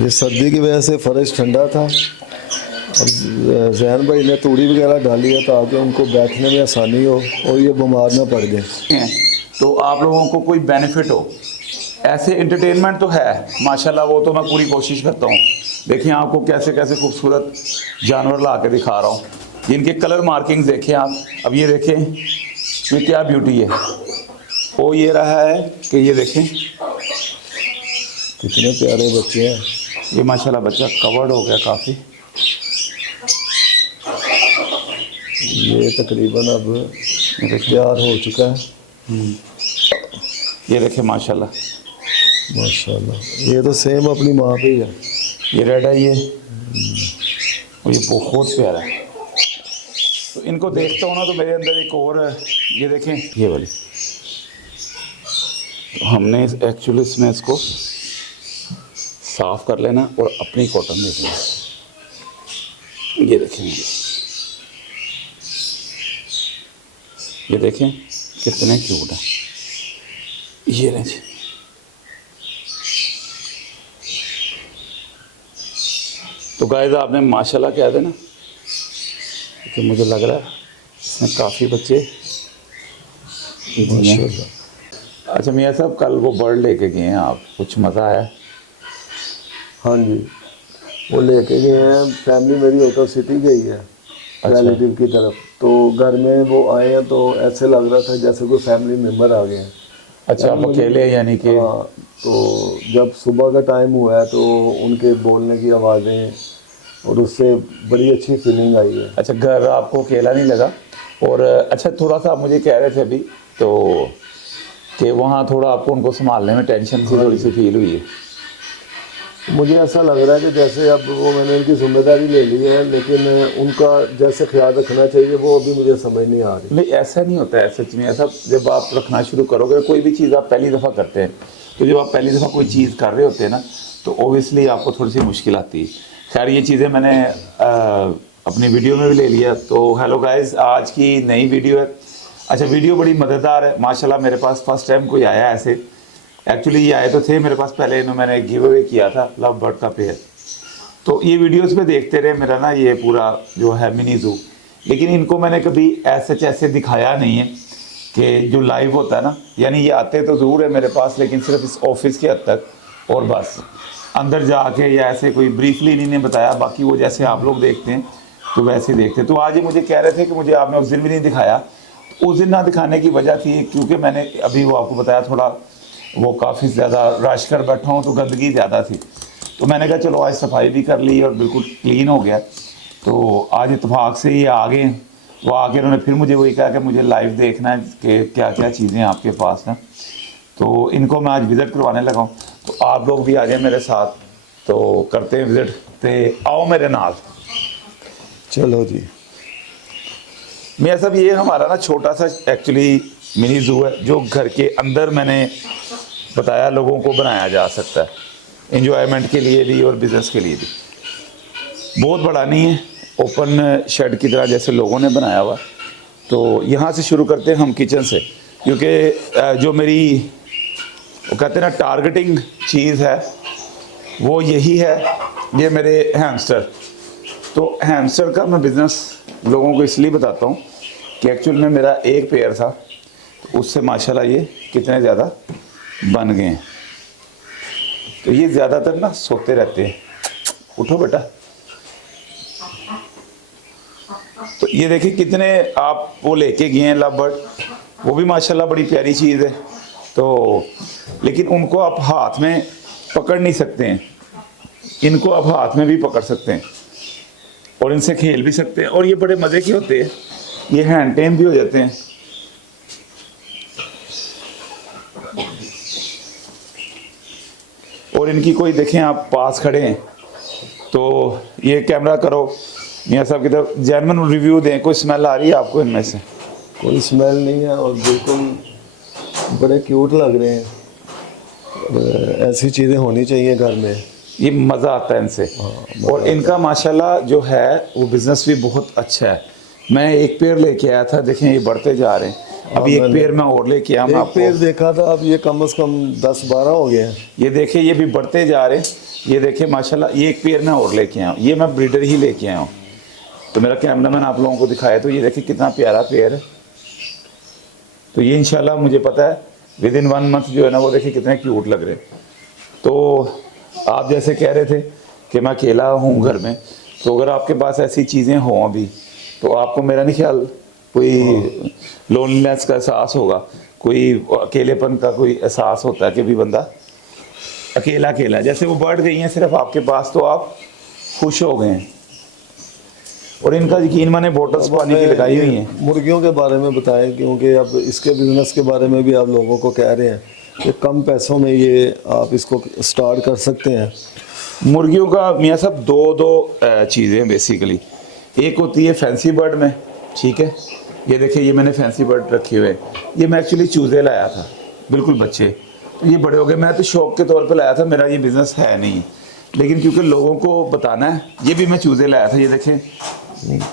ये सर्दी की वजह से फर्श ठंडा था। अब जैन भाई ने तूड़ी वगैरह डाली है ताकि उनको बैठने में आसानी हो और ये बीमार ना पड़ जाए। हैं तो आप लोगों को कोई बेनिफिट हो, ऐसे एंटरटेनमेंट तो है माशाल्लाह, वो तो मैं पूरी कोशिश करता हूँ। देखिए आपको कैसे कैसे खूबसूरत जानवर ला के दिखा रहा हूँ, जिनके कलर मार्किंग्स देखें आप। अब ये देखें ये क्या ब्यूटी है। वो ये रहा है कि ये देखें कितने प्यारे बच्चे हैं। ये माशाल्लाह बच्चा कवर्ड हो गया काफ़ी। ये तकरीबन अब तैयार हो चुका है। ये देखें माशाल्लाह, माशाल्लाह ये तो सेम अपनी माँ पे ही है। ये रेड है ये, और ये बहुत प्यारा है। तो इनको देखता हूँ ना तो मेरे अंदर एक और, ये देखें ये वाली, तो हमने एक्चुअली इसमें इसको साफ कर लेना और अपनी कॉटन दे देना। ये देखें ये देखें कितने क्यूट है। ये रहे जी, तो गाइस आपने माशाल्लाह कह देना कि मुझे लग रहा है इसमें काफ़ी बच्चे माशाल्लाह। अच्छा मियाँ साहब, कल वो बर्ड लेके गए हैं आप, कुछ मज़ा आया? हाँ जी, वो लेके गए हैं। फैमिली मेरी आउट ऑफ सिटी गई है रिलेटिव की तरफ, तो घर में वो आए हैं तो ऐसे लग रहा था जैसे कोई फैमिली मेम्बर आ गए हैं। अच्छा, आप अकेले यानी कि? हाँ, तो जब सुबह का टाइम हुआ है तो उनके बोलने की आवाज़ें और उससे बड़ी अच्छी फीलिंग आई है। अच्छा, घर आपको अकेला नहीं लगा? और अच्छा, थोड़ा सा आप मुझे कह रहे थे अभी तो कि वहाँ थोड़ा आपको उनको संभालने में टेंशन सी थोड़ी सी फील हुई है। मुझे ऐसा लग रहा है कि जैसे अब वो मैंने उनकी जिम्मेदारी ले ली है, लेकिन उनका जैसे ख्याल रखना चाहिए वो अभी मुझे समझ नहीं आ रही। नहीं, ऐसा नहीं होता है सच में। ऐसा जब आप रखना शुरू करोगे, कोई भी चीज़ आप पहली दफ़ा करते हैं, तो जब आप पहली दफ़ा कोई चीज़ कर रहे होते हैं ना, तो ओबियसली आपको थोड़ी सी मुश्किल आती है। खैर ये चीज़ें मैंने अपनी वीडियो में भी ले लिया। तो हेलो गाइस, आज की नई वीडियो है। अच्छा, वीडियो बड़ी मज़ेदार है माशाल्लाह। मेरे पास फर्स्ट टाइम कोई आया ऐसे, एक्चुअली ये आए तो थे मेरे पास पहले, इन्होंने मैंने गिव अवे किया था लव बर्ड का पेयर। तो ये वीडियोस पे देखते रहे मेरा ना ये पूरा जो है मिनी ज़ू, लेकिन इनको मैंने कभी ऐसे दिखाया नहीं है कि जो लाइव होता है ना, यानी ये आते तो ज़रूर है मेरे पास, लेकिन सिर्फ इस ऑफिस के हद तक, और बस अंदर जाके या ऐसे कोई ब्रीफली इन्होंने बताया। बाकी वो जैसे आप लोग देखते हैं तो वैसे ही देखते हैं। तो आज ये मुझे कह रहे थे कि मुझे आपने उस दिन भी नहीं दिखाया। उस दिन ना दिखाने की वजह थी क्योंकि मैंने अभी वो आपको बताया थोड़ा वो काफ़ी ज़्यादा रश कर बैठा हूँ तो गंदगी ज़्यादा थी। तो मैंने कहा चलो आज सफाई भी कर ली और बिल्कुल क्लीन हो गया। तो आज इत्तेफाक से ये आ गए। वो आके उन्होंने फिर मुझे वही कहा कि मुझे लाइव देखना है कि क्या क्या चीज़ें आपके पास हैं। तो इनको मैं आज विज़िट करवाने लगा हूँ, तो आप लोग भी आ जाए मेरे साथ, तो करते हैं विज़िट। तो आओ मेरे नाल। चलो जी। मैं सब ये हमारा ना छोटा सा एक्चुअली मिनी ज़ू है, जो घर के अंदर मैंने बताया लोगों को बनाया जा सकता है एंजॉयमेंट के लिए भी और बिज़नेस के लिए भी। बहुत बड़ा नहीं है, ओपन शेड की तरह जैसे लोगों ने बनाया हुआ। तो यहाँ से शुरू करते हैं हम किचन से, क्योंकि जो मेरी वो कहते हैं ना टारगेटिंग चीज़ है वो यही है। ये मेरे हैमस्टर, तो हैमस्टर का मैं बिज़नेस लोगों को इसलिए बताता हूँ कि एक्चुअल में मेरा एक पेयर था, तो उससे माशाल्लाह ये कितने ज़्यादा बन गए हैं। तो ये ज़्यादातर ना सोते रहते हैं। उठो बेटा। तो ये देखिए कितने आप वो लेके गए हैं लव बर्ड, वो भी माशाल्लाह बड़ी प्यारी चीज़ है। तो लेकिन उनको आप हाथ में पकड़ नहीं सकते हैं, इनको आप हाथ में भी पकड़ सकते हैं और इनसे खेल भी सकते हैं, और ये बड़े मज़े के होते हैं। ये हैंड टेम भी हो जाते हैं। और इनकी कोई देखें आप पास खड़े हैं तो ये कैमरा करो मियाँ साहब की तरफ, जेन्युइन रिव्यू दें। कोई स्मेल आ रही है आपको इनमें से? कोई स्मेल नहीं है और बिल्कुल बड़े क्यूट लग रहे हैं। और ऐसी चीज़ें होनी चाहिए घर में, ये मज़ा आता है इनसे। और इनका माशाल्लाह जो है वो बिज़नेस भी बहुत अच्छा है। मैं एक पेड़ लेके आया था, देखें ये बढ़ते जा रहे हैं। अभी एक पेड़ मैं और लेके आया, मैं एक पेड़ आपको देखा था, अब ये कम से कम 10-12 हो गए हैं। ये देखिए, ये भी बढ़ते जा रहे हैं। ये देखिए माशाल्लाह, ये एक पेड़ मैं और लेके आया हूँ, ये मैं ब्रीडर ही लेके आया हूँ। तो मेरा कैमरामैन आप लोगों को दिखाया, तो ये देखिए कितना प्यारा पेड़ है। तो ये इंशाल्लाह मुझे पता है विद इन 1 मंथ जो है ना, वो देखिए कितने क्यूट लग रहे हैं। तो आप जैसे कह रहे थे कि मैं अकेला हूँ घर में, तो अगर आपके पास ऐसी चीज़ें हों अभी, तो आपको मेरा नहीं ख्याल कोई लोनलीनेस का एहसास होगा, कोई अकेलेपन का कोई एहसास होता है कि भी बंदा अकेला अकेला। जैसे वो बढ़ गई हैं सिर्फ आपके पास, तो आप खुश हो गए हैं। और इनका यकीन माने बोटल्स पानी की लगाई हुई हैं। मुर्गियों के बारे में बताएं, क्योंकि अब इसके बिजनेस के बारे में भी आप लोगों को कह रहे हैं कि कम पैसों में ये आप इसको स्टार्ट कर सकते हैं। मुर्गियों का मियाँ साहब दो चीज़ें बेसिकली। एक होती है फैंसी बर्ड में, ठीक है, ये देखिए ये मैंने फैंसी बर्ड रखे हुए हैं। ये मैं एक्चुअली चूज़े लाया था, बिल्कुल बच्चे, तो ये बड़े हो गए। मैं तो शौक के तौर पे लाया था, मेरा ये बिज़नेस है नहीं, लेकिन क्योंकि लोगों को बताना है, ये भी मैं चूज़े लाया था। ये देखें,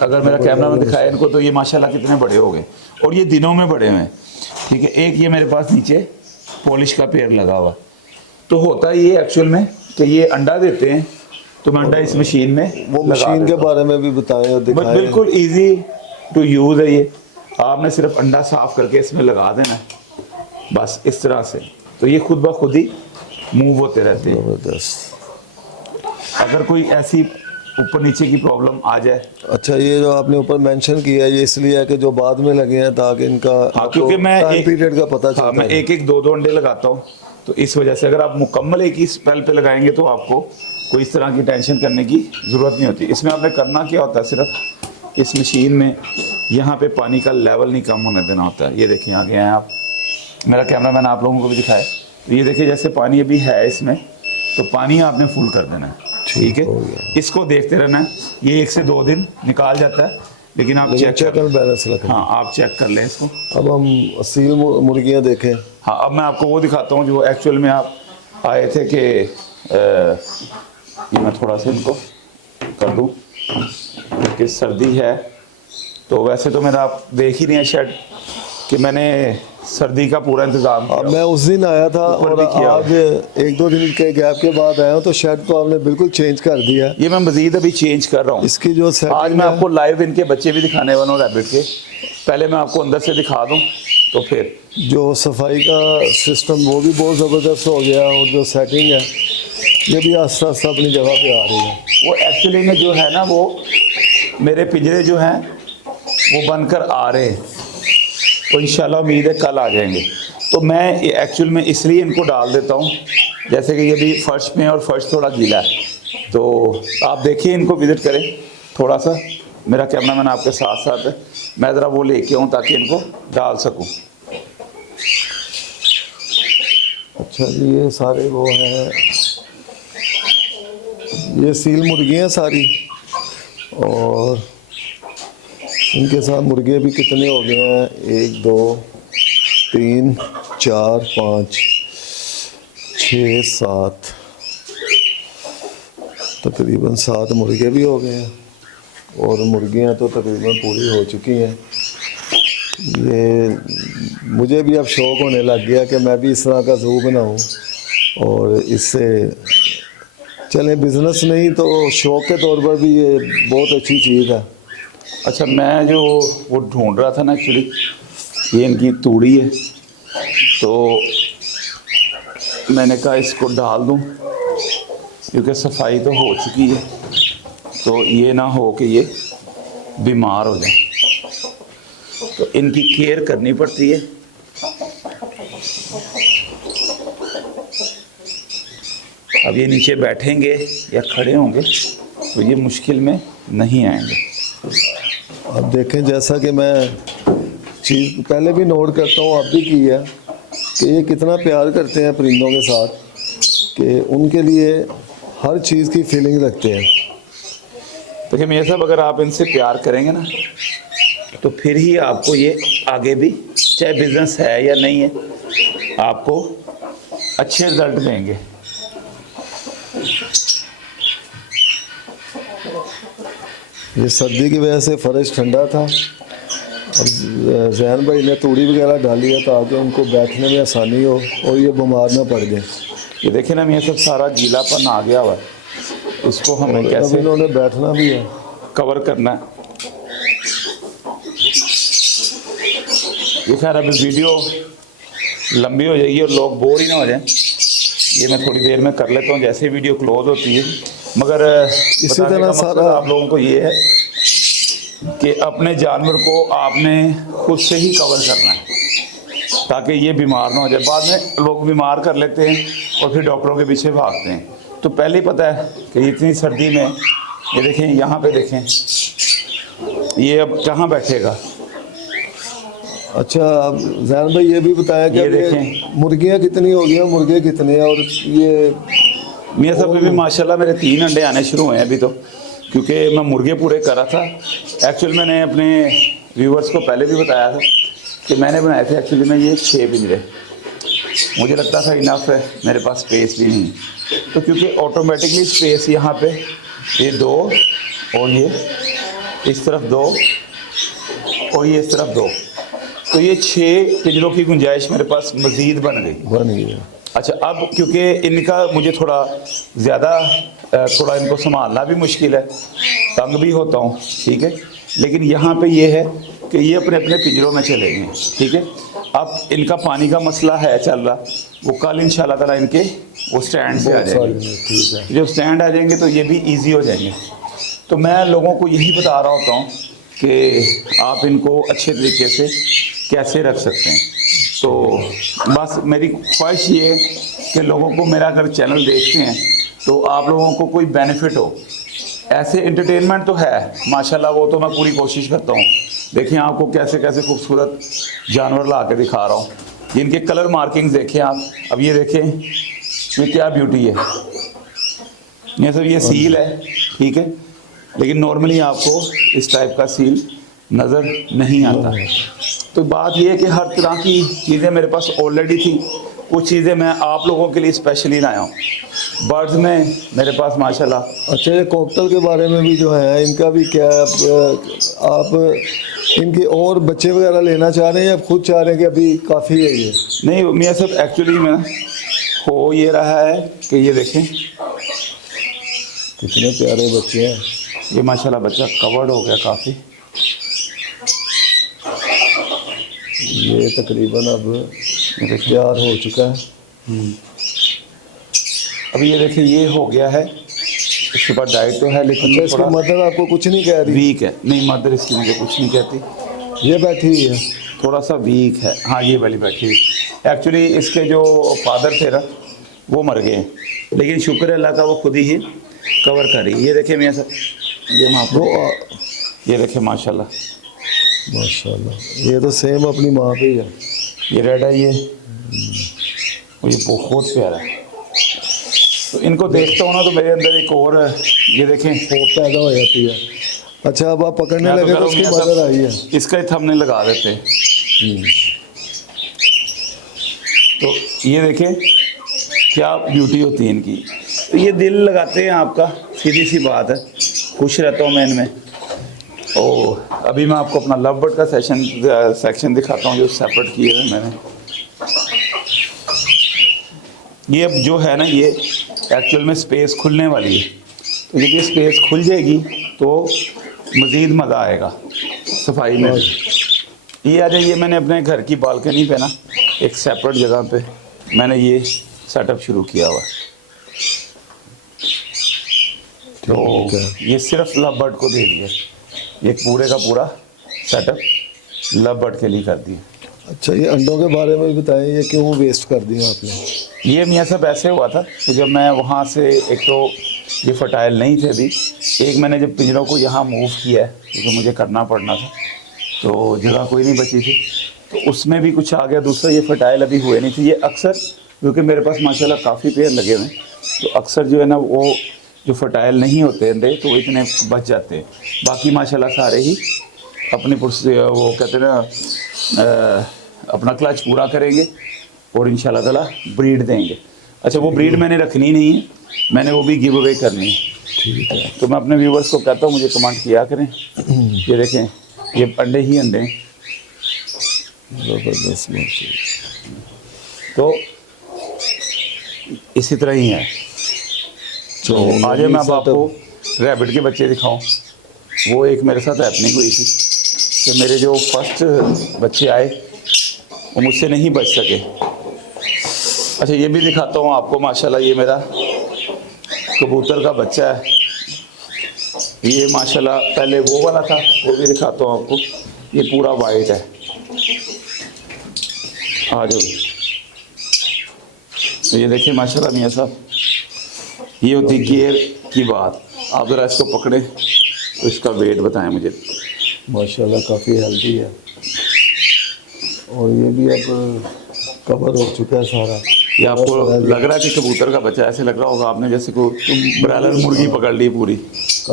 अगर मेरा कैमरा में दिखाया इनको, तो ये माशाल्लाह कितने बड़े हो गए, और ये दिनों में बड़े हुए हैं, ठीक है। एक ये मेरे पास नीचे पॉलिश का पेड़ लगा हुआ। तो होता ये एक्चुअल में कि ये अंडा देते हैं, तो मैं अंडा इस मशीन में वो मशीन के बारे में भी बताएं और दिखाएं। बिल्कुल इजी टू यूज़ है ये। आपने सिर्फ अंडा साफ करके इसमें लगा देना है, बस इस तरह से। तो ये खुद ब खुद ही मूव होते रहते हैं। जबरदस्त। अगर कोई ऐसी ऊपर नीचे की प्रॉब्लम आ जाए। अच्छा, ये जो आपने ऊपर मेंशन किया है, ये इसलिए है कि जो बाद में लगे हैं, ताकि इनका हाँ, क्योंकि मैं टाइम पीरियड का पता चलता हाँ, मैं है। एक दो अंडे लगाता हूँ, तो इस वजह से अगर आप मुकम्मल एक ही स्पेल पे लगाएंगे, तो आपको कोई इस तरह की टेंशन करने की ज़रूरत नहीं होती। इसमें आपने करना क्या होता है, सिर्फ इस मशीन में यहाँ पे पानी का लेवल नहीं कम होने देना होता है। ये देखिए आगे हैं आप, मेरा कैमरामैन आप लोगों को भी दिखाए। तो ये देखिए जैसे पानी अभी है इसमें, तो पानी आपने फुल कर देना है, ठीक है। इसको देखते रहना है, ये 1 से 2 दिन निकाल जाता है, लेकिन आप चेक कर बैलेंस रखें। हाँ, आप चेक कर लें इसको। अब हम सील मुर्गियाँ देखें। हाँ, अब मैं आपको वो दिखाता हूँ जो एक्चुअल में आप आए थे कि ये मैं थोड़ा सा इनको कर दूँ कि सर्दी है। तो वैसे तो मेरा आप देख ही नहीं है शेड कि मैंने सर्दी का पूरा इंतजाम किया। अब मैं उस दिन आया था और आज 1-2 दिन के गैप के बाद आया हूँ, तो शेड को आपने बिल्कुल चेंज कर दिया। ये मैं मजीद अभी चेंज कर रहा हूँ। इसकी जो आज मैं आपको लाइव इनके बच्चे भी दिखाने वाला हूँ रैबिट के। पहले मैं आपको अंदर से दिखा दूँ, तो फिर जो सफाई का सिस्टम वो भी बहुत ज़बरदस्त हो गया, और जो सेटिंग है ये भी आस्ता आस्ता अपनी जगह पे आ रही है। वो एक्चुअली में जो है ना, वो मेरे पिंजरे जो हैं वो बनकर आ रहे हैं, तो इंशाल्लाह उम्मीद है कल आ जाएंगे। तो मैं एक्चुअल में इसलिए इनको डाल देता हूँ, जैसे कि ये भी फर्श में है और फर्श थोड़ा गीला है, तो आप देखिए इनको विज़िट करें थोड़ा सा। मेरा कैमरामैन आपके साथ साथ है, मैं ज़रा वो लेके आऊँ ताकि इनको डाल सकूँ। अच्छा जी, ये सारे वो हैं, ये सील मुर्गियाँ सारी, और इनके साथ मुर्गे भी कितने हो गए हैं, 1 2 3 4 5 6 7, तकरीबन 7 मुर्गे भी हो गए हैं, और मुर्गियाँ तो तकरीबन पूरी हो चुकी हैं। ये मुझे भी अब शौक़ होने लग गया कि मैं भी इस तरह का ज़ू बनाऊँ, और इससे चले बिज़नेस नहीं तो शौक़ के तौर पर भी ये बहुत अच्छी चीज़ है। अच्छा, मैं जो वो ढूंढ रहा था ना एक्चुअली, ये इनकी तूड़ी है, तो मैंने कहा इसको डाल दूं, क्योंकि सफाई तो हो चुकी है, तो ये ना हो कि ये बीमार हो जाए, तो इनकी केयर करनी पड़ती है। अब ये नीचे बैठेंगे या खड़े होंगे तो ये मुश्किल में नहीं आएंगे। अब देखें, जैसा कि मैं चीज़ पहले भी नोट करता हूँ, अब भी की है, कि ये कितना प्यार करते हैं परिंदों के साथ, कि उनके लिए हर चीज़ की फीलिंग रखते हैं। देखिए मियाँ साहब, अगर आप इनसे प्यार करेंगे ना, तो फिर ही आपको ये आगे भी, चाहे बिजनेस है या नहीं है, आपको अच्छे रिजल्ट देंगे। ये सर्दी की वजह से फर्श ठंडा था, अब जैन भाई ने तूड़ी वगैरह डाली है ताकि उनको बैठने में आसानी हो और ये बीमार ना पड़ जाए। ये देखिए ना, ये सब सारा गीलापन आ गया हुआ है, इसको हमें अब कैसे इन्होंने बैठना भी है। कवर करना है। ये खैर अभी वीडियो लंबी हो जाएगी और लोग बोर ही ना हो जाएं, ये मैं थोड़ी देर में कर लेता हूँ जैसे ही वीडियो क्लोज होती है। मगर इसी बताने तरह का मकसद सारा आप लोगों को ये है कि अपने जानवर को आपने खुद से ही कवर करना है ताकि ये बीमार ना हो जाए। बाद में लोग बीमार कर लेते हैं और फिर डॉक्टरों के पीछे भागते हैं। तो पहले ही पता है कि इतनी सर्दी में, ये देखें यहाँ पे देखें, ये अब कहाँ बैठेगा। अच्छा, अब जैन भाई ये भी बताया कि ये अब ये देखें। मुर्गियाँ कितनी हो गई हैं, मुर्गे कितने हैं, और ये मियाँ साहब पे भी माशाल्लाह मेरे 3 अंडे आने शुरू हुए हैं अभी तो, क्योंकि मैं मुर्गे पूरे करा था। एक्चुअली मैंने अपने व्यूवर्स को पहले भी बताया था कि मैंने बनाए थे एक्चुअली में ये 6 पिंजरे। मुझे लगता था इनफ है, मेरे पास स्पेस भी नहीं, तो क्योंकि ऑटोमेटिकली स्पेस यहाँ पे ये 2 और ये इस तरफ 2 और ये इस तरफ 2, तो ये 6 पिंजरों की गुंजाइश मेरे पास मज़ीद बन गई। अच्छा, अब क्योंकि इनका मुझे थोड़ा ज़्यादा थोड़ा इनको संभालना भी मुश्किल है, तंग भी होता हूँ, ठीक है, लेकिन यहाँ पे ये है कि ये अपने अपने पिंजरों में चले गए, ठीक है। अब इनका पानी का मसला है चल रहा, वो कल इंशाल्लाह ताला इनके वो स्टैंड से आ जाएंगे, ठीक है। जब स्टैंड आ जाएंगे तो ये भी ईजी हो जाएंगे। तो मैं लोगों को यही बता रहा होता हूँ कि आप इनको अच्छे तरीके से कैसे रख सकते हैं। तो बस मेरी ख्वाहिश ये है कि लोगों को मेरा अगर चैनल देखते हैं तो आप लोगों को कोई बेनिफिट हो। ऐसे एंटरटेनमेंट तो है माशाल्लाह, वो तो मैं पूरी कोशिश करता हूँ। देखिए आपको कैसे कैसे खूबसूरत जानवर ला के दिखा रहा हूँ, जिनके कलर मार्किंग्स देखें आप। अब ये देखें, ये क्या ब्यूटी है, ये सब ये सील है, ठीक है, लेकिन नॉर्मली आपको इस टाइप का सील नज़र नहीं आता। तो बात यह है कि हर तरह की चीज़ें मेरे पास ऑलरेडी थी, कुछ चीज़ें मैं आप लोगों के लिए स्पेशली लाया हूँ। बर्ड्स में मेरे पास माशाल्लाह। अच्छा, ये कॉकटेल के बारे में भी जो है इनका भी क्या आप इनके और बच्चे वगैरह लेना चाह रहे हैं या खुद चाह रहे हैं कि अभी काफ़ी है ये? नहीं मियाँ साहब, एक्चुअली में हो ये रहा है कि ये देखें कितने प्यारे बच्चे हैं। ये माशाल्लाह बच्चा कवर्ड हो गया काफ़ी। ये तकरीबन अब तैयार हो चुका है। अभी ये देखिए ये हो गया है, इसके बाद डाइट तो है लेकिन अच्छा, इसकी मदर आपको कुछ नहीं कह रही? वीक है। नहीं, मदर इसकी मुझे कुछ नहीं कहती, ये बैठी हुई है, थोड़ा सा वीक है। हाँ, ये वाली बैठी हुई। एक्चुअली इसके जो फादर थे ना वो मर गए, लेकिन शुक्र है अल्लाह का वो खुद ही कवर कर रही है। ये देखिए मियाँ साहब, ये मैं आपको ये देखिए माशाल्लाह माशाल्लाह, ये तो सेम अपनी माँ पे ही है। ये रेड है, ये बहुत प्यारा है। तो इनको देखता हूँ ना तो मेरे अंदर एक और ये देखें होप पैदा हो जाती है। अच्छा, अब आप पकड़ने लगे तो उसकी मदर आई है। इसका ही थंबनेल लगा देते हैं। तो ये देखें क्या ब्यूटी होती है इनकी। तो ये दिल लगाते हैं आपका, सीधी सी बात है, खुश रहता हूँ मैं इनमें। और अभी मैं आपको अपना लव बर्ड का सेक्शन दिखाता हूँ जो सेपरेट किए हुए मैंने। ये अब जो है ना, ये एक्चुअल में स्पेस खुलने वाली है, तो जब ये स्पेस खुल जाएगी तो मज़ीद मज़ा आएगा सफाई में। ये आ जाइए, मैंने अपने घर की बालकनी पे ना एक सेपरेट जगह पे मैंने ये सेटअप शुरू किया हुआ है। तो ये सिर्फ लव बर्ड को दे दिया, ये पूरे का पूरा सेटअप लव बर्ड के लिए कर दिया। अच्छा, ये अंडों के बारे में बताएं, ये क्यों वेस्ट कर दिया आपने? ये मियाँ साहब ऐसे हुआ था कि जब मैं वहाँ से, एक तो ये फर्टाइल नहीं थे अभी, एक मैंने जब पिंजरों को यहाँ मूव किया है क्योंकि मुझे करना पड़ना था, तो जगह कोई नहीं बची थी, तो उसमें भी कुछ आ गया। दूसरा ये फर्टाइल अभी हुए नहीं थे। ये अक्सर, क्योंकि मेरे पास माशाल्लाह काफ़ी पेड़ लगे हुए हैं, तो अक्सर जो है ना वो जो फर्टाइल नहीं होते अंडे तो वो इतने बच जाते हैं। बाकी माशाल्लाह सारे ही अपने वो कहते हैं ना अपना क्लच पूरा करेंगे और इंशाल्लाह ताला ब्रीड देंगे। अच्छा, वो ब्रीड मैंने रखनी नहीं है, मैंने वो भी गिव अवे करनी है, ठीक है। तो मैं अपने व्यूवर्स को कहता हूँ मुझे कमेंट किया करें। ये देखें, ये अंडे ही अंडे हैं, जबरदस्त माशाल्लाह। तो इसी तरह ही है। तो आज मैं अब आपको रैबिट के बच्चे दिखाऊं। वो एक मेरे साथ हैपनिंग हुई थी कि मेरे जो फर्स्ट बच्चे आए वो मुझसे नहीं बच सके। अच्छा, ये भी दिखाता हूँ आपको। माशाल्लाह ये मेरा कबूतर का बच्चा है। ये माशाल्लाह पहले वो वाला था, वो भी दिखाता हूँ आपको। ये पूरा वाइट है। आ जाओ। तो ये देखिए माशाल्लाह मियाँ साहब, ये होती केयर की बात। आप ज़रा इसको पकड़े तो इसका वेट बताएं मुझे। माशाल्लाह काफ़ी हेल्दी है, और ये भी अब कवर हो चुका है सारा। ये आपको लग रहा है कि कबूतर का बच्चा, ऐसे लग रहा होगा आपने जैसे को ब्रायलर मुर्गी पकड़ ली पूरी।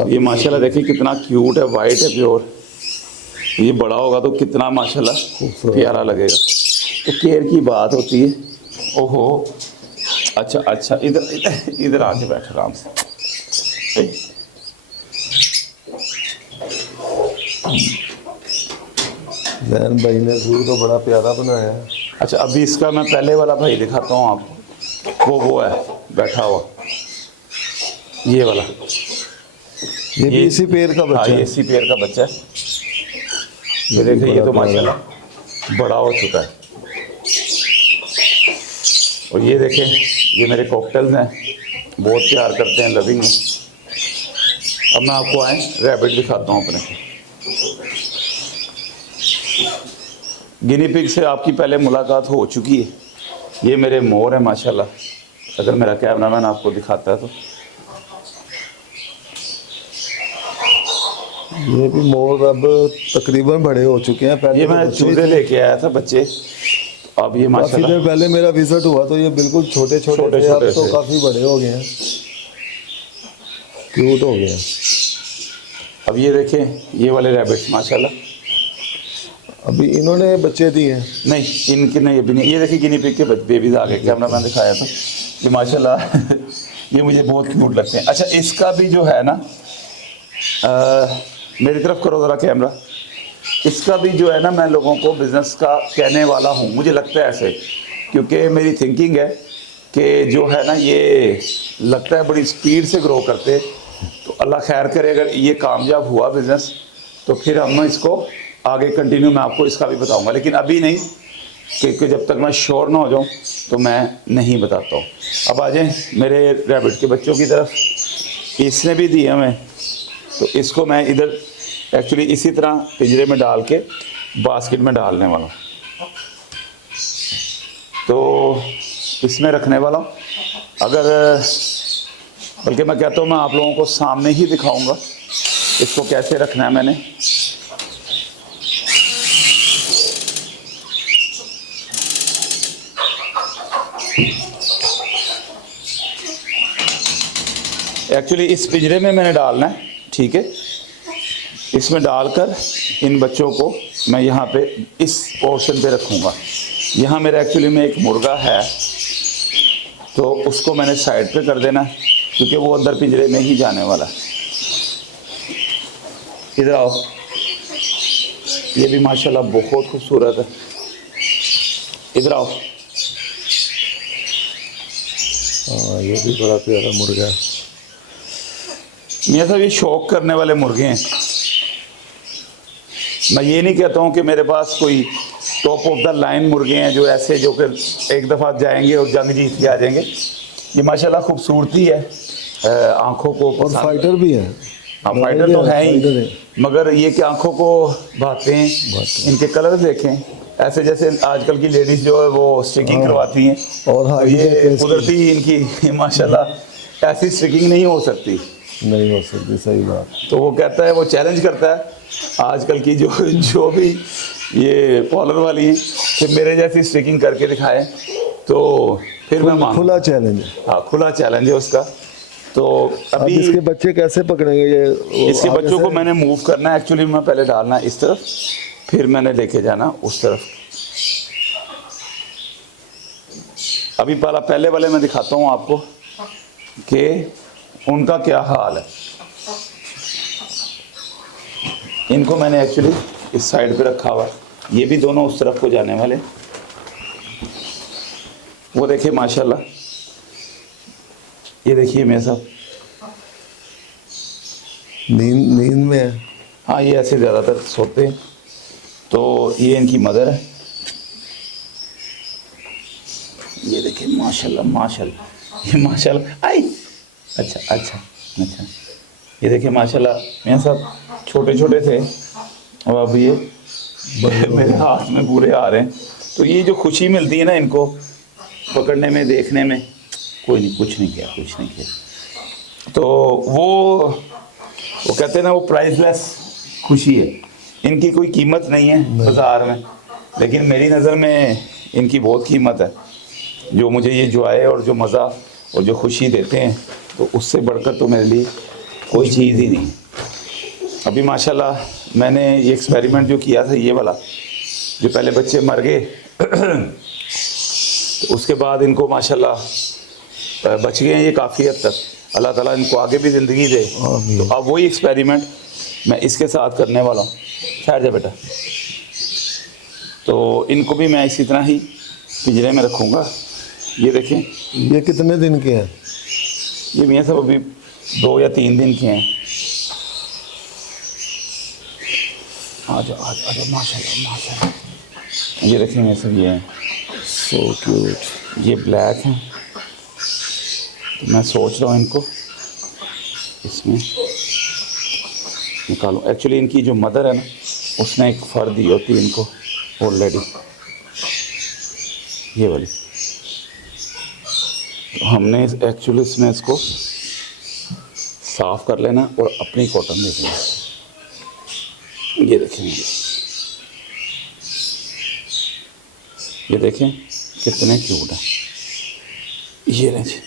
ये माशाल्लाह देखिए कितना क्यूट है, वाइट है प्योर। ये बड़ा होगा तो कितना माशाल्लाह प्यारा लगेगा। तो केयर की बात होती है। ओहो, अच्छा अच्छा, इधर इधर इधर आके बैठ आराम से। जैन भाई ने जू तो बड़ा प्यारा बनाया है। अच्छा, अभी इसका मैं पहले वाला भाई दिखाता हूँ आपको। वो है बैठा हुआ, ये वाला। ये भी इसी पेड़ का हाँ, बच्चा ये है। इसी पेड़ का बच्चा है। ये देखिए, ये तो माशाल्लाह बड़ा हो चुका है। और ये देखें, ये मेरे कॉकटेल्स हैं, बहुत प्यार करते हैं, लविंग है। अब मैं आपको आए रैबिट दिखाता हूँ अपने। गिनी पिग से आपकी पहले मुलाकात हो चुकी है। ये मेरे मोर है माशाल्लाह, अगर मेरा कैमरामैन आपको दिखाता है तो। ये भी मोर अब तकरीबन बड़े हो चुके हैं। पहले ये तो मैं बच्चे चूजे थे। लेके आया था बच्चे, अब ये काफी माशाल्लाह देर पहले मेरा विजिट हुआ तो ये बिल्कुल छोटे छोटे थे, अब छोटे-छोटे तो थे। काफी बड़े हो गए हैं, क्यूट हो गए हैं। अब ये देखें, ये वाले रैबिट्स माशाल्लाह। अभी इन्होंने बच्चे दिए हैं। नहीं, इनके नहीं, अभी नहीं। ये देखिए गिनी पिग के बेबीज आ गए, कैमरामैन दिखाया था। ये माशाल्लाह ये मुझे बहुत क्यूट लगते हैं। अच्छा, इसका भी जो है ना, मेरी तरफ करो ज़रा कैमरा। इसका भी जो है ना, मैं लोगों को बिज़नेस का कहने वाला हूँ, मुझे लगता है ऐसे, क्योंकि मेरी थिंकिंग है कि जो है ना, ये लगता है बड़ी स्पीड से ग्रो करते। तो अल्लाह खैर करे, अगर ये कामयाब हुआ बिज़नेस तो फिर हम इसको आगे कंटिन्यू मैं आपको इसका भी बताऊंगा, लेकिन अभी नहीं, क्योंकि जब तक मैं श्योर ना हो जाऊं तो मैं नहीं बताता हूँ। अब आ जाएं मेरे रैबिट के बच्चों की तरफ। इसने भी दिए हमें, तो इसको मैं इधर एक्चुअली इसी तरह पिंजरे में डाल के बास्केट में डालने वाला हूँ। तो इसमें रखने वाला हूँ। अगर बल्कि मैं कहता हूँ मैं आप लोगों को सामने ही दिखाऊंगा इसको कैसे रखना है मैंने। एक्चुअली इस पिंजरे में मैंने डालना है, ठीक है। इसमें डालकर इन बच्चों को मैं यहाँ पे इस पोर्शन पे रखूँगा। यहाँ मेरा एक्चुअली में एक मुर्गा है, तो उसको मैंने साइड पे कर देना है, क्योंकि वो अंदर पिंजरे में ही जाने वाला है। इधर आओ, ये भी माशाल्लाह बहुत खूबसूरत है। इधर आओ। हाँ, ये भी बड़ा प्यारा मुर्गा है। मियाँ साहब, ये शौक करने वाले मुर्गे हैं। मैं ये नहीं कहता हूँ कि मेरे पास कोई टॉप ऑफ द लाइन मुर्गे हैं जो ऐसे जो कि एक दफ़ा जाएंगे और जंग जीत के आ जाएंगे। ये माशाल्लाह खूबसूरती है, आंखों को और पसंद। फाइटर भी है। हाँ, फाइटर तो है फाइटर ही, है। मगर ये कि आंखों को भाते हैं। इनके कलर देखें, ऐसे जैसे आजकल की लेडीज जो है वो स्टिकिंग करवाती हैं, और हाँ, तो ये ये कुदरती इनकी माशाल्लाह ऐसी स्टिकिंग नहीं हो सकती। नहीं हो सकती, सही बात। तो वो कहता है, वो चैलेंज करता है आजकल की जो भी ये कॉलर वाली हैं कि मेरे जैसी स्टिकिंग करके दिखाएं, तो फिर मैं मानूंगा। खुला चैलेंज है। हाँ, खुला चैलेंज है उसका। तो अब अभी इसके बच्चे कैसे पकड़ेंगे ये? इसके आगे बच्चों से? को मैंने मूव करना है। एक्चुअली मैं पहले डालना है इस तरफ, फिर मैंने लेके जाना उस तरफ। अभी पहले वाले मैं दिखाता हूँ आपको कि उनका क्या हाल है। इनको मैंने एक्चुअली इस साइड पे रखा हुआ है। ये भी दोनों उस तरफ को जाने वाले। वो देखिए माशाल्लाह, ये देखिए मेरे साहब, नींद में है। हाँ ये ऐसे ज़्यादातर सोते हैं। तो ये इनकी मदर है, ये देखिए माशाल्लाह माशाल्लाह, ये माशाल्लाह आई, अच्छा अच्छा अच्छा, ये देखिए माशाल्लाह मियां साहब छोटे छोटे थे और अब ये मेरे हाथ में पूरे आ रहे हैं। तो ये जो खुशी मिलती है ना इनको पकड़ने में, देखने में, कोई नहीं, कुछ नहीं किया, कुछ नहीं किया। तो वो कहते हैं ना, वो प्राइसलेस खुशी है, इनकी कोई कीमत नहीं है बाज़ार में, लेकिन मेरी नज़र में इनकी बहुत कीमत है। जो मुझे ये जॉय और जो मज़ा और जो खुशी देते हैं, तो उससे बढ़कर तो मेरे लिए कोई चीज़ ही नहीं। अभी माशाल्लाह मैंने ये एक्सपेरिमेंट जो किया था, ये वाला, जो पहले बच्चे मर गए तो उसके बाद इनको माशाल्लाह बच गए हैं ये काफ़ी हद तक। अल्लाह ताला इनको आगे भी ज़िंदगी दे। तो अब वही एक्सपेरिमेंट मैं इसके साथ करने वाला हूँ। ठहर जा बेटा। तो इनको भी मैं इसी तरह ही पिंजरे में रखूँगा। ये देखें, ये कितने दिन के हैं? ये मियाँ साहब अभी 2 या 3 दिन के हैं। आ जाओ आ जाओ आ जाओ, माशाल्लाह माशाल्लाह। ये देखें मियाँ साहब, ये हैं सो क्यूट। ये ब्लैक हैं। तो मैं सोच रहा हूँ इनको इसमें निकालूं। एक्चुअली इनकी जो मदर है ना, उसने एक फर दी होती है इनको ऑलरेडी, ये वाली। तो हमने एक्चुअली इसमें इसको साफ़ कर लेना और अपनी कॉटन दे देना। ये देखें, ये देखें कितने क्यूट हैं। ये लें जी।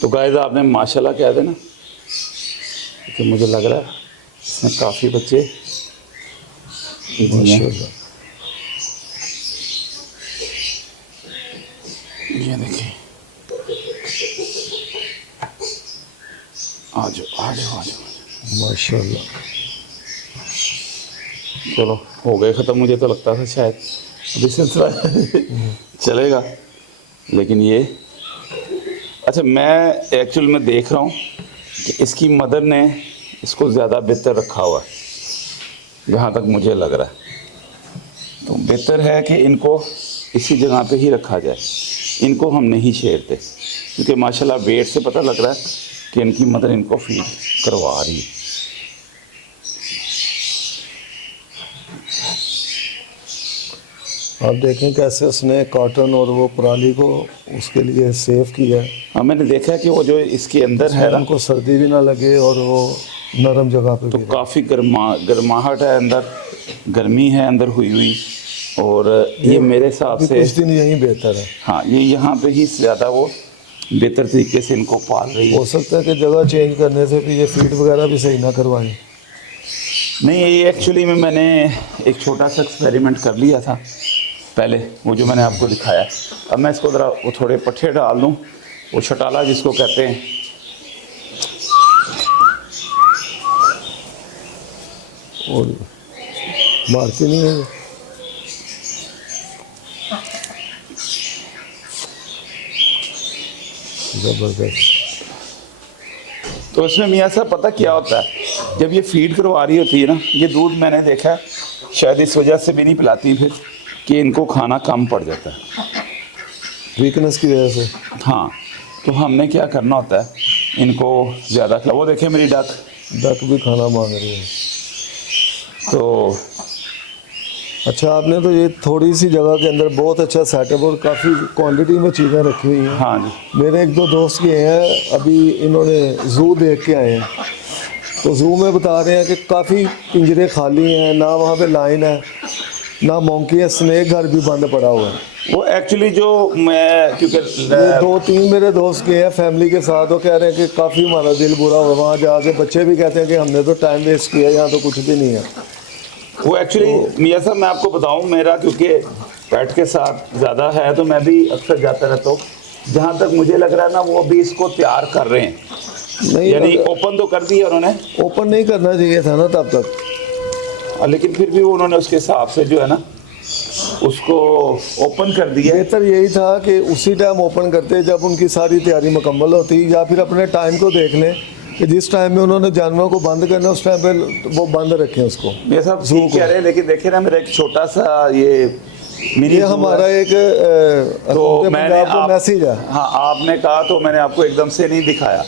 तो गाइस आपने माशाल्लाह कह देना कि मुझे लग रहा है इसमें काफ़ी बच्चे माशाल्लाह। ये देखिए, आ जाओ आ जाओ आ जाओ, माशाल्लाह। चलो हो गए ख़त्म। मुझे तो लगता था शायद अभी सिलसिला चलेगा, लेकिन ये अच्छा, मैं एक्चुअल में देख रहा हूँ कि इसकी मदर ने इसको ज़्यादा बेहतर रखा हुआ है, जहाँ तक मुझे लग रहा है। तो बेहतर है कि इनको इसी जगह पे ही रखा जाए, इनको हम नहीं छेड़ते, क्योंकि माशाल्लाह वेट से पता लग रहा है कि इनकी मदर इनको फीड करवा रही है। आप देखें कैसे उसने कॉटन और वो पराली को उसके लिए सेव किया है। हाँ, मैंने देखा है कि वो जो इसके अंदर है ना, उनको सर्दी भी ना लगे और वो नरम जगह पे तो भी काफ़ी गर्माहट है अंदर, गर्मी है अंदर हुई हुई। और ये मेरे हिसाब अभी से कुछ दिन यही बेहतर है। हाँ, ये यहाँ पे ही ज़्यादा वो बेहतर तरीके से इनको पाल रही है। हो सकता है कि जगह चेंज करने से भी ये फीड वगैरह भी सही ना करवाएं। नहीं, ये एक्चुअली में मैंने एक छोटा सा एक्सपेरिमेंट कर लिया था पहले, वो जो मैंने आपको दिखाया। अब मैं इसको ज़रा वो थोड़े पट्टे डाल दूँ, वो छटाला जिसको कहते हैं। और मारती नहीं है। ज़बरदस्त। तो इसमें मियाँ साहब पता क्या होता है, जब ये फीड करवा रही होती है ना, ये दूध मैंने देखा है शायद इस वजह से भी नहीं पिलाती फिर कि इनको खाना कम पड़ जाता है, वीकनेस की वजह से। हाँ, तो हमने क्या करना होता है, इनको ज़्यादा खिला। वो देखें मेरी डक भी खाना मांग रही है। तो अच्छा, आपने तो ये थोड़ी सी जगह के अंदर बहुत अच्छा सेटअप और काफ़ी क्वांटिटी में चीज़ें रखी हुई हैं। हाँ जी, मेरे 1-2 दोस्त गए हैं अभी, इन्होंने ज़ू देख के आए हैं। तो ज़ू में बता रहे हैं कि काफ़ी पिंजरे खाली हैं, ना वहाँ पे लाइन है, ना मोंकी है, स्नेक घर भी बंद पड़ा हुआ है। वो एक्चुअली जो मैं क्योंकि ये 2-3 मेरे दोस्त गए हैं फैमिली के साथ, वो कह रहे हैं कि काफ़ी हमारा दिल बुरा हुआ वहाँ जाके। बच्चे भी कहते हैं कि हमने तो टाइम वेस्ट किया, यहाँ तो कुछ भी नहीं है। वो एक्चुअली मियाँ साहब मैं आपको बताऊं, मेरा क्योंकि पेट के साथ ज़्यादा है तो मैं भी अक्सर जाता रहता हूँ। जहाँ तक मुझे लग रहा है ना, वो अभी इसको तैयार कर रहे हैं, नहीं, यानी ओपन तो कर दिया उन्होंने, ओपन नहीं करना चाहिए था ना तब तक। लेकिन फिर भी उन्होंने उसके हिसाब से जो है ना उसको ओपन कर दिया। बेहतर यही था कि उसी टाइम ओपन करते जब उनकी सारी तैयारी मुकम्मल होती, या फिर अपने टाइम को देख लें कि जिस टाइम में उन्होंने जानवरों को बंद करना उस टाइम पे वो बंद रखें उसको। ये सब ठीक कह रहे हैं, लेकिन देखिए ना मेरा एक छोटा सा ये मिनी ये ज़ू हमारा है। एक तो मैंने मैसेज है। हाँ आपने कहा तो मैंने आपको एकदम से नहीं दिखाया,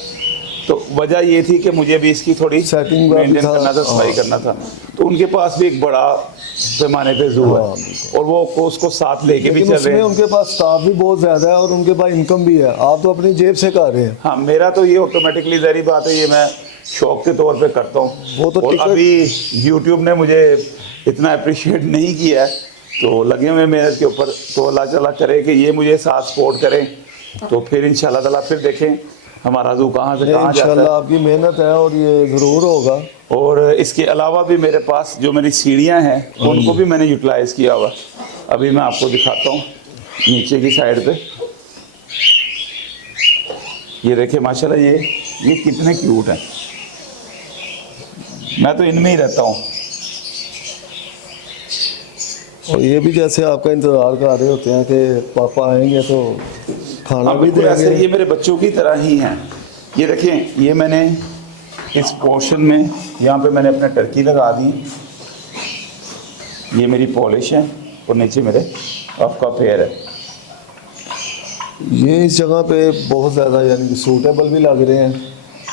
तो वजह ये थी कि मुझे भी इसकी थोड़ी Setting मेंटेन था। करना था, सफाई करना था। तो उनके पास भी एक बड़ा पैमाने पे जू है और वो उसको साथ लेके भी लेकिन चल रहे उसमें हैं। उनके पास स्टाफ भी बहुत ज़्यादा है और उनके पास इनकम भी है। आप तो अपनी जेब से कर रहे हैं। हाँ मेरा तो ये ऑटोमेटिकली ज़ाहिर बात है, ये मैं शौक के तौर पे करता हूँ। वो तो और टिकट- अभी यूट्यूब ने मुझे इतना अप्रिशिएट नहीं किया है, तो लगे हुए मेहनत के ऊपर। तो अल्लाह ताला करे कि ये मुझे साथ सपोर्ट करें, तो फिर इंशाल्लाह ताला फिर देखें हमारा जू कहाँ से कहाँ जाता है। इंशाल्लाह आपकी मेहनत है और ये ज़रूर होगा। और इसके अलावा भी मेरे पास जो मेरी सीढ़ियाँ हैं उनको भी मैंने यूटिलाइज़ किया हुआ। अभी मैं आपको दिखाता हूँ नीचे की साइड पे, ये देखिए माशाल्लाह ये कितने क्यूट हैं। मैं तो इनमें ही रहता हूँ। और ये भी जैसे आपका इंतज़ार कर रहे होते हैं कि पापा आएंगे तो खाना हाँ भी बिल्कुल ऐसे देंगे। ये मेरे बच्चों की तरह ही हैं। ये देखें, ये मैंने इस पोर्शन में यहाँ पे मैंने अपना टर्की लगा दी, ये मेरी पॉलिश है और नीचे मेरे आपका पेयर है। ये इस जगह पे बहुत ज़्यादा यानी कि सूटेबल भी लग रहे हैं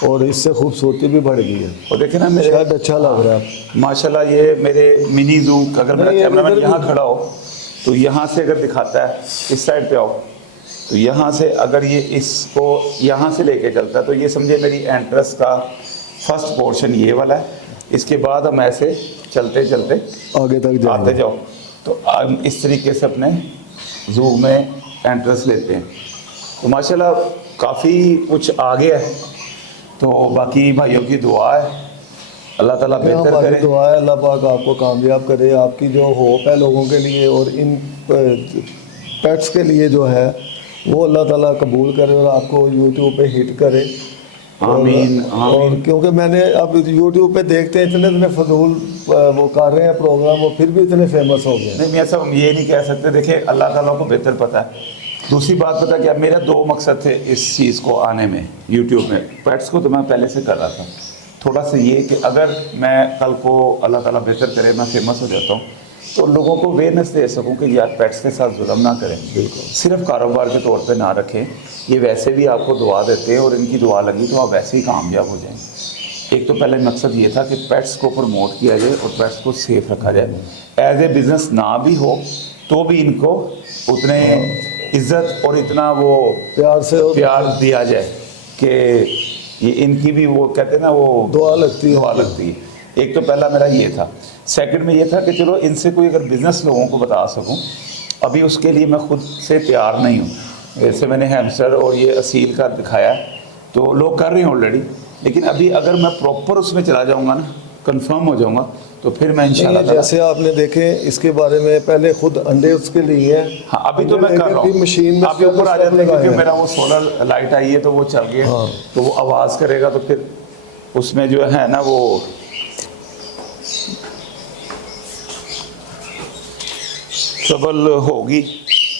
और इससे खूबसूरती भी बढ़ गई है। और देखें ना मेरे शायद अच्छा लग रहा है। माशाल्लाह ये मेरे मिनी जू, अगर मेरा नहीं, ये कैमरामैन इधर यहाँ भी- खड़ा हो तो यहाँ से अगर दिखाता है, इस साइड पे आओ, तो यहाँ से अगर ये इसको यहाँ से लेके चलता है तो ये समझे मेरी एंट्रेंस का फर्स्ट पोर्शन ये वाला है। इसके बाद हम ऐसे चलते चलते आगे तक आते जाएंगे। जाओ, तो हम इस तरीके से अपने जू में एंट्रेंस लेते हैं। तो माशाल्लाह काफ़ी कुछ आ गया है। तो बाकी भाइयों की दुआ है, अल्लाह ताला बेहतर हमारी करे। दुआ है अल्लाह पाक आपको कामयाब करे। आपकी जो होप है लोगों के लिए और इन पेट्स के लिए जो है वो अल्लाह ताला कबूल करे और आपको यूट्यूब पे हिट करे। आमीन और आमीन। क्योंकि मैंने अब यूट्यूब पे देखते हैं इतने इतने फजूल वो कर रहे हैं प्रोग्राम, वो फिर भी इतने फेमस हो गए। नहीं मैं सब ये नहीं कह सकते, देखिए अल्लाह ताला को बेहतर पता है। दूसरी बात पता क्या, मेरा 2 मकसद थे इस चीज़ को आने में, यूट्यूब में। पेट्स को तो मैं पहले से कर रहा था, थोड़ा सा ये कि अगर मैं कल को अल्लाह ताला बेहतर करे मैं फेमस हो जाता हूँ तो लोगों को अवेयरनेस दे सकूँ कि यार पेट्स के साथ जुल्म ना करें, बिल्कुल सिर्फ कारोबार के तौर पे ना रखें। ये वैसे भी आपको दुआ देते हैं और इनकी दुआ लगी तो आप वैसे ही कामयाब हो जाएंगे। एक तो पहले मकसद ये था कि पेट्स को प्रमोट किया जाए और पेट्स को सेफ रखा जाए। एज ए बिज़नेस ना भी हो तो भी इनको उतने इज्जत और इतना वो प्यार से और प्यार दिया जाए कि ये इनकी भी वो कहते हैं ना वो दुआ लगती है। दुआ लगती है। एक तो पहला मेरा ये था। सेकंड में ये था कि चलो इनसे कोई अगर बिज़नेस लोगों को बता सकूं, अभी उसके लिए मैं खुद से तैयार नहीं हूँ। वैसे मैंने हैमस्टर और ये असील का दिखाया तो लोग कर रहे हैं ऑलरेडी, लेकिन अभी अगर मैं प्रॉपर उसमें चला जाऊँगा ना, कंफर्म हो जाऊँगा, तो फिर मैं नहीं, इंशाल्लाह जैसे आपने देखे इसके बारे में पहले खुद अंडे उसके लिए हैं। हाँ अभी तो मैं कर रहा हूँ। मशीन में आप ऊपर आ जाते हैं क्योंकि लगाया। मेरा वो सोलर लाइट आई है तो वो चल गया, हाँ। तो वो आवाज़ करेगा तो फिर उसमें जो है ना वो ट्रबल होगी,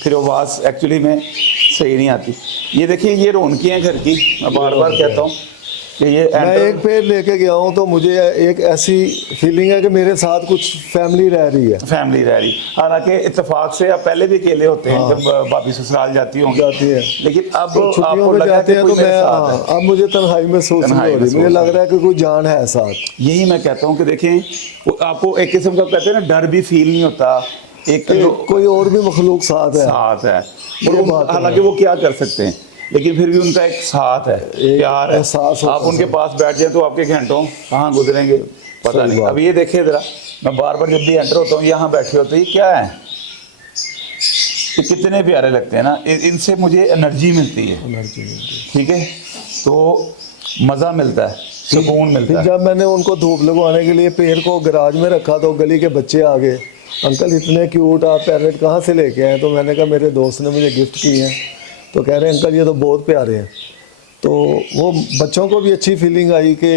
फिर आवाज़ एक्चुअली में सही नहीं आती। ये देखिए ये रौनकी हैं घर की, मैं बार बार कहता हूँ कि ये मैं एक पेड़ लेके गया हूँ तो मुझे एक ऐसी फीलिंग है कि मेरे साथ कुछ फैमिली रह रही है। फैमिली रह रही। हालांकि इत्तेफाक से आप पहले भी अकेले होते हैं हाँ। जब भाभी ससुराल जाती होंगी, जाती है। लेकिन अब तो छुट्टियों आपको में लगा जाते कि हैं कोई तो मेरे मैं साथ है। अब मुझे तन्हाई महसूस नहीं तन्हाई हो रही। मुझे महसूस लग रहा है कि कोई जान है साथ। यही मैं कहता हूँ कि देखें वो आपको एक किस्म का कहते हैं ना डर भी फील नहीं होता, एक कोई और भी मखलूक साथ है। साथ है। ये और बात है। हालांकि वो क्या कर सकते हैं, लेकिन फिर भी उनका एक साथ है, प्यार है। एहसास होता आप है। उनके पास बैठ जाए तो आपके घंटों कहाँ गुजरेंगे पता सही नहीं। बात। अब ये देखिए ज़रा, मैं बार बार जब भी एंटर होता हूँ यहाँ बैठे होते ये क्या है, ये कितने प्यारे लगते हैं ना, इनसे मुझे एनर्जी मिलती है, ठीक है, तो मज़ा मिलता है, सुकून फिर मिलता है। जब मैंने उनको धूप लगवाने के लिए पेड़ को गराज में रखा तो गली के बच्चे आ गए, अंकल इतने क्यूट आप पैरेट कहाँ से लेके आए? तो मैंने कहा मेरे दोस्त ने मुझे गिफ्ट की है। तो कह रहे हैं अंकल ये तो बहुत प्यारे हैं। तो वो बच्चों को भी अच्छी फीलिंग आई कि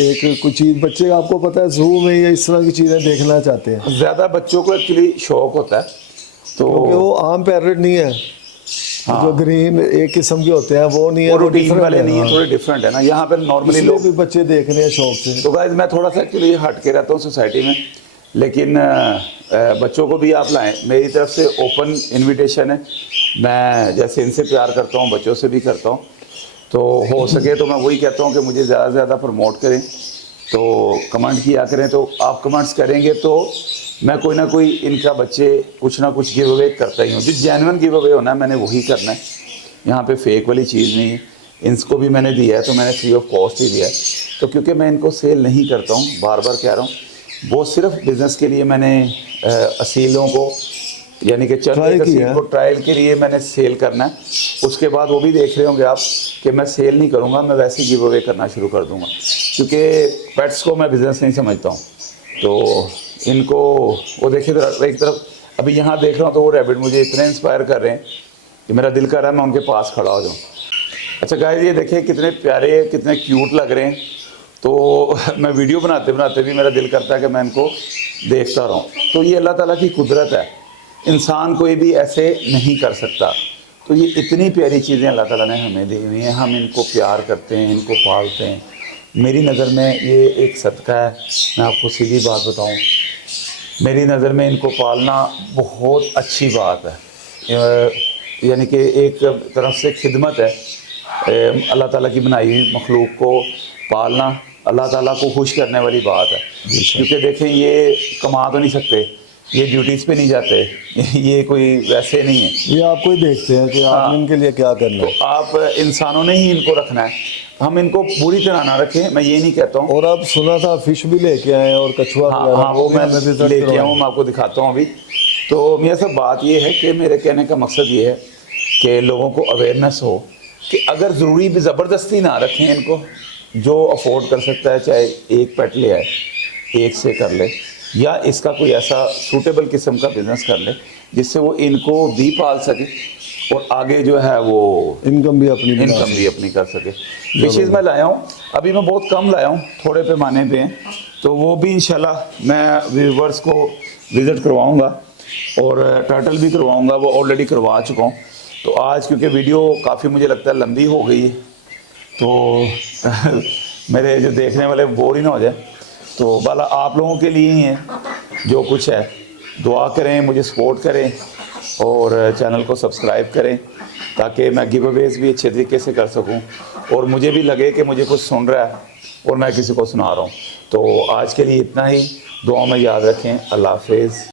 एक कुछ चीज़, बच्चे आपको पता है जू में या इस तरह की चीज़ें देखना चाहते हैं, ज़्यादा बच्चों को एक्चुअली शौक होता है, तो क्योंकि वो आम पैरट नहीं है। हाँ। जो ग्रीन एक किस्म के होते हैं वो नहीं है, वो वो रूटीन different वाले नहीं है, हाँ। थोड़े डिफरेंट है ना। यहाँ पर नॉर्मली इसलिए लोग, भी बच्चे देख रहे हैं शौक से। तो गाइस मैं थोड़ा सा एक्चुअली हट के रहता हूँ सोसाइटी में, लेकिन बच्चों को भी आप लाएं, मेरी तरफ से ओपन इनविटेशन है। मैं जैसे इनसे प्यार करता हूँ बच्चों से भी करता हूँ, तो हो सके तो मैं वही कहता हूँ कि मुझे ज़्यादा से ज़्यादा प्रमोट करें, तो कमेंट किया करें। तो आप कमेंट्स करेंगे तो मैं कोई ना कोई इनका बच्चे कुछ ना कुछ गिव अवे करता ही हूँ। जो जेन्युइन गिव अवे होना है मैंने वही करना है, यहाँ पे फेक वाली चीज़ नहीं है। इनको भी मैंने दिया है तो मैंने फ्री ऑफ कॉस्ट ही दिया है, तो क्योंकि मैं इनको सेल नहीं करता हूँ, बार बार कह रहा हूँ, वो सिर्फ बिज़नेस के लिए मैंने असीलों को, यानी कि चंद Try एक असील किया। को ट्रायल के लिए मैंने सेल करना है। उसके बाद वो भी देख रहे होंगे आप कि मैं सेल नहीं करूँगा, मैं वैसे ही गिव अवे करना शुरू कर दूँगा, क्योंकि पेट्स को मैं बिज़नेस नहीं समझता हूँ। तो इनको वो देखिए एक तरफ अभी यहाँ देख रहा हूँ, तो वो रैबिट मुझे इतने इंस्पायर कर रहे हैं कि मेरा दिल कर रहा है मैं उनके पास खड़ा हो जाऊँ। अच्छा गाइस, ये देखिए कितने प्यारे, कितने क्यूट लग रहे हैं। तो मैं वीडियो बनाते बनाते भी मेरा दिल करता है कि मैं इनको देखता रहूं। तो ये अल्लाह ताला की कुदरत है, इंसान कोई भी ऐसे नहीं कर सकता। तो ये इतनी प्यारी चीज़ें अल्लाह ताला ने हमें दी हुई हैं, हम इनको प्यार करते हैं, इनको पालते हैं। मेरी नज़र में ये एक सदका है। मैं आपको सीधी बात बताऊं, मेरी नज़र में इनको पालना बहुत अच्छी बात है, यानी कि एक तरफ से खिदमत है। अल्लाह ताला की बनाई हुई मखलूक को पालना अल्लाह ताला को खुश करने वाली बात है। क्योंकि देखें, ये कमा तो नहीं सकते, ये ड्यूटीज़ पे नहीं जाते, ये कोई वैसे नहीं है, ये आपको ही देखते हैं कि आपने इनके लिए क्या करना है। तो आप इंसानों ने ही इनको रखना है। हम इनको पूरी तरह ना रखें, मैं ये नहीं कहता हूँ। और आप सुना था फिश भी लेके आए हैं और कछुआ हाँ वगैरह, हाँ, वो भी मैं हमें visit लेके करवाएं। आऊँ, मैं आपको दिखाता हूँ अभी। तो मियाँ साहब, बात ये है कि मेरे कहने का मकसद ये है कि लोगों को अवेयरनेस हो कि अगर ज़रूरी भी ज़बरदस्ती ना रखें इनको, जो अफोर्ड कर सकता है चाहे एक पेट ले आए, एक से कर ले, या इसका कोई ऐसा सूटेबल किस्म का बिज़नेस कर ले जिससे वो इनको भी पाल सके और आगे जो है वो इनकम भी अपनी बना इनकम भी अपनी कर सके। फिशेज़ मैं लाया हूँ, अभी मैं बहुत कम लाया हूँ, थोड़े पैमाने पे हैं, तो वो भी इंशाल्लाह मैं व्यूवर्स को विज़िट करवाऊँगा और टर्टल भी करवाऊँगा, वो ऑलरेडी करवा चुका हूँ। तो आज क्योंकि वीडियो काफ़ी मुझे लगता है लंबी हो गई है, तो मेरे जो देखने वाले बोर ही ना हो जाए, तो बाला आप लोगों के लिए ही है जो कुछ है। दुआ करें, मुझे सपोर्ट करें और चैनल को सब्सक्राइब करें ताकि मैं गिव अवेज भी अच्छे तरीके से कर सकूं और मुझे भी लगे कि मुझे कुछ सुन रहा है और मैं किसी को सुना रहा हूं। तो आज के लिए इतना ही, दुआ में याद रखें। अल्लाह हाफिज़।